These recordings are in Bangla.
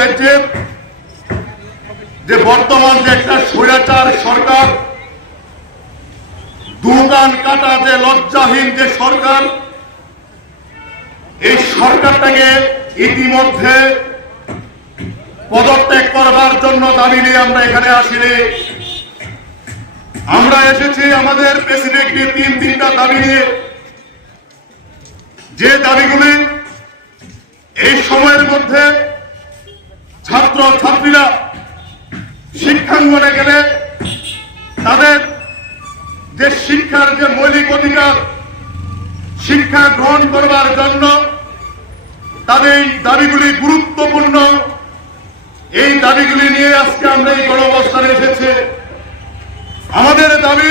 রাজ্যের যে বর্তমান যে একটা স্বৈরাচার সরকার, দুকান কাটা যে লজ্জাহীন যে সরকার, এই সরকারটাকে ইতিমধ্যে পদত্যাগ করবার জন্য দাবি নিয়ে আমরা এখানে আসিনি। আমরা এসেছি আমাদের প্রেসিডেন্টকে তিনটা দাবি নিয়ে, যে দাবিগুলি এই সময়ের মধ্যে ছাত্র ছাত্রীরা শিক্ষাঙ্গনে গেলে তাদের যে শিক্ষার যে মৌলিক অধিকার, শিক্ষা গ্রহণ করবার জন্য তাদের এই দাবিগুলি গুরুত্বপূর্ণ। এই দাবিগুলি নিয়ে আজকে আমরা এই গণঅবস্থানে এসেছি। আমাদের দাবি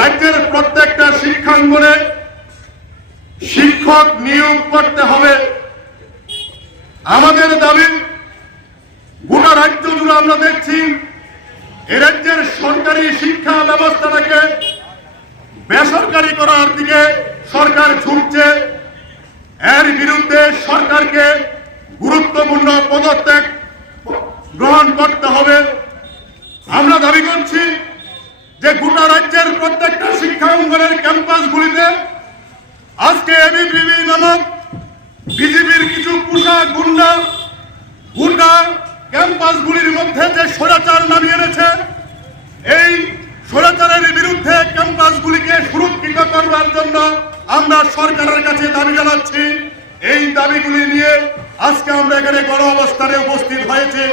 রাজ্যের প্রত্যেকটা শিক্ষাঙ্গনে শিক্ষক নিয়োগ করতে হবে। আমাদের দাবি গোটা রাজ্য জুড়ে আমরা দেখছি এ রাজ্যের সরকারি শিক্ষা ব্যবস্থাটাকে বেসরকারি করার দিকে সরকার ঝুঁকছে। এর বিরুদ্ধে সরকারকে গুরুত্বপূর্ণ পদত্যাগ গ্রহণ করতে হবে। আমরা দাবি করছি যে গোটা রাজ্যের প্রত্যেকটা শিক্ষা অঙ্গনের ক্যাম্পাসগুলিতে আজকে এবিভিপি নামক বিজেপির কিছু পোশাক গুন্ডা ক্যাম্পাসগুলির মধ্যে যে স্বৈরাচার নামিয়ে এনেছে, এই স্বৈরাচারের বিরুদ্ধে ক্যাম্পাসগুলিকে সুরক্ষিত করবার জন্য আমরা সরকারের কাছে দাবি জানাচ্ছি। এই দাবিগুলি নিয়ে আজকে আমরা এখানে গণ অবস্থানে উপস্থিত হয়েছে।